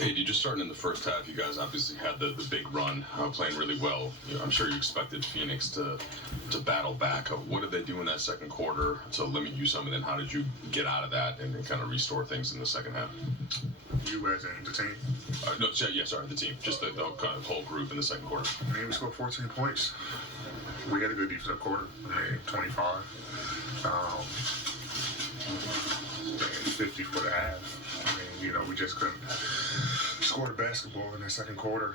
Hey, just starting in the first half, you guys obviously had the big run, playing really well. I'm sure you expected Phoenix to battle back. What did they do in that second quarter to limit you some, and then how did you get out of that and kind of restore things in the second half? You as in the team? No, yeah, sorry, the team. Just the kind of whole group in the second quarter. I mean, we scored 14 points. We had a good defensive quarter. I mean, 25. 50 for the half. I mean, we just couldn't score the basketball in that second quarter,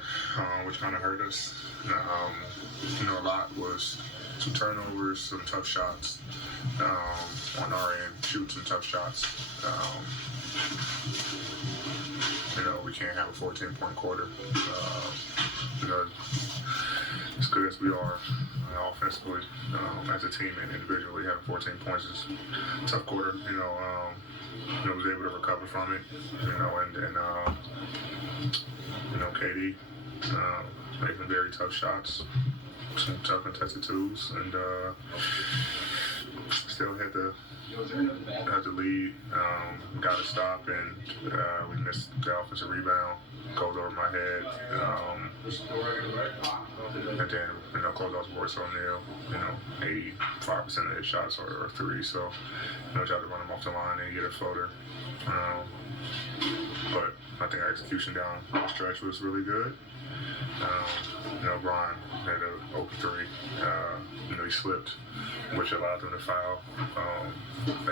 which kind of hurt us. A lot was some turnovers, some tough shots on our end, shoot some tough shots. We can't have a 14-point quarter. As good as we are offensively, as a team and individually, having 14 points is a tough quarter. Was able to recover from it. KD made some very tough shots, some tough contested twos, and still had to lead. Got to stop, and we missed the offensive rebound. Goes over my head. And then, close out Royce O'Neal. 85% of his shots are three. So, tried to run him off the line and get a floater. But I think our execution down the stretch was really good. Brian had an open three. He slipped, which allowed them to foul.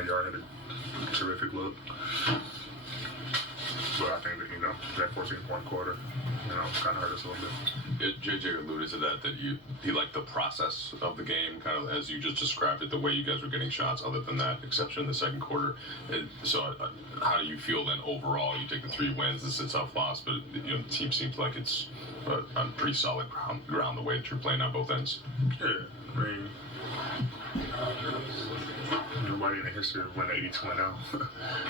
Yard had a terrific look. But I think that, that 14-point quarter, kind of hurt us a little bit. Yeah, JJ alluded to that he liked the process of the game, kind of as you just described it, the way you guys were getting shots, other than that exception in the second quarter. So how do you feel then overall? You take the 3 wins, this is a tough loss, but the team seems like it's on pretty solid ground the way that you're playing on both ends. Yeah, I mean, nobody in the history of win 82-0.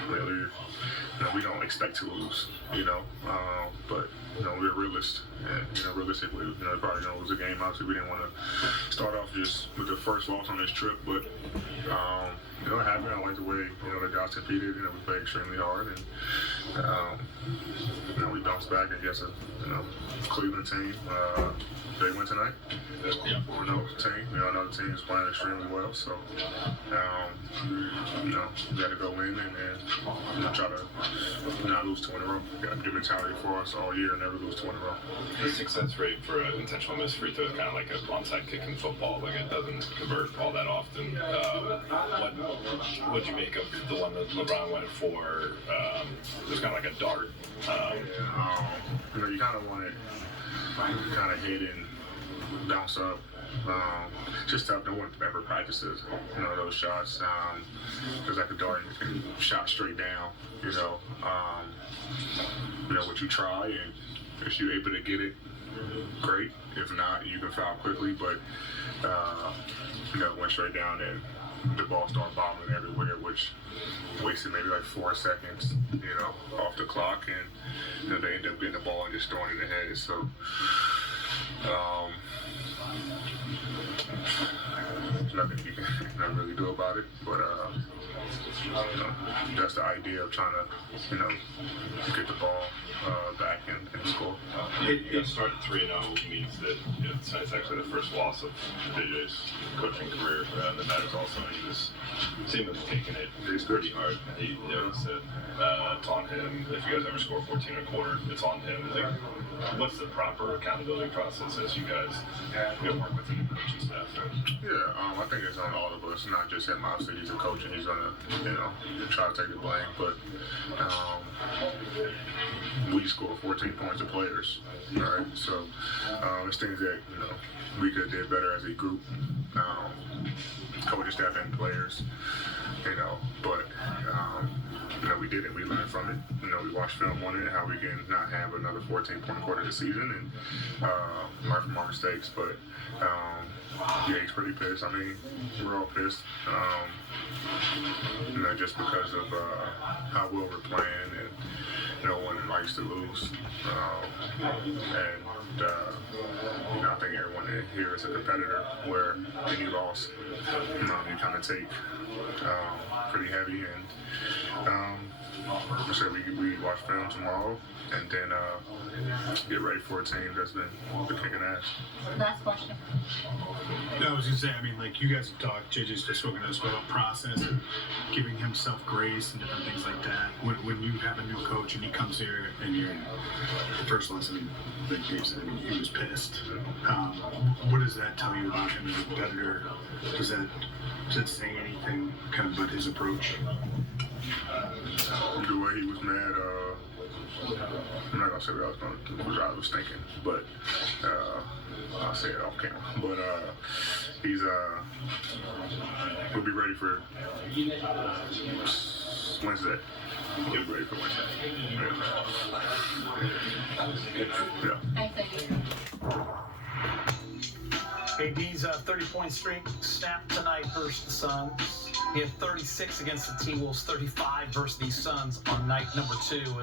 Really, we don't expect to lose, but we're realists, and realistically, we're probably gonna lose a game. Obviously, we didn't want to start off just with the first loss on this trip, but it happened. I like the way the guys competed. We played extremely hard, and we bounced back against a Cleveland team. They win tonight. Yeah. 4-0 team. Another team is playing extremely well. So, we got to go in and try to not lose 2 in a row. Got a good mentality for us all year, never lose 2 in a row. The success rate for an intentional missed free throw is kind of like an onside kick in football. Like, it doesn't convert all that often. What'd you make of the one that LeBron went for? It was kind of like a dart. You kind of want it kind of hit and bounce up. Just tough. No one ever practices, those shots. There's like a dart, you can shot straight down. What you try, and if you're able to get it, great. If not, you can foul quickly. But went straight down, and the ball started bobbling everywhere, which wasted maybe like 4 seconds, off the clock, and they end up getting the ball and just throwing it ahead. So, there's nothing you can really do about it, but that's the idea of trying to, get the ball back and score. You started 3-0 means that tonight's actually the first loss of JJ's coaching career, and that is also he was seemingly taking it pretty hard. He said it's on him. If you guys ever score 14 and a quarter, it's on him. Like, what's the proper accountability process as you guys work with the new coaching staff? Yeah, I think it's on all of us, not just him. Obviously, he's a coach and he's gonna, try to take the blame. But we score 14 points of players, right? So there's things that we could have did better as a group, coaching staff and players, but. We did it. We learned from it. We watched film on it, how we can not have another 14-point quarter this season, and learn from our mistakes. But he's pretty pissed. I mean, we're all pissed. Just because of how well we're playing, and no one likes to lose. I think everyone here is a competitor, where any loss, you kind of take pretty heavy, and I said we watch film tomorrow, and then get ready for a team that's been kicking ass. Last question. No, I was gonna say, I mean, like you guys have talked, JJ's just spoken to us about process and giving himself grace and different things like that. When you have a new coach and he comes here and you're the first lesson, like Dave said, I mean, he was pissed. What does that tell you about him as a competitor? Does that say anything kind of about his approach? The way he was mad, I'm not gonna say what I was thinking, but I'll say it off camera. But he's we'll be ready for Wednesday. We'll be ready for Wednesday. Yeah. Thanks, AD's 30-point streak snapped tonight versus the Suns. He had 36 against the T-Wolves, 35 versus the Suns on night number 2.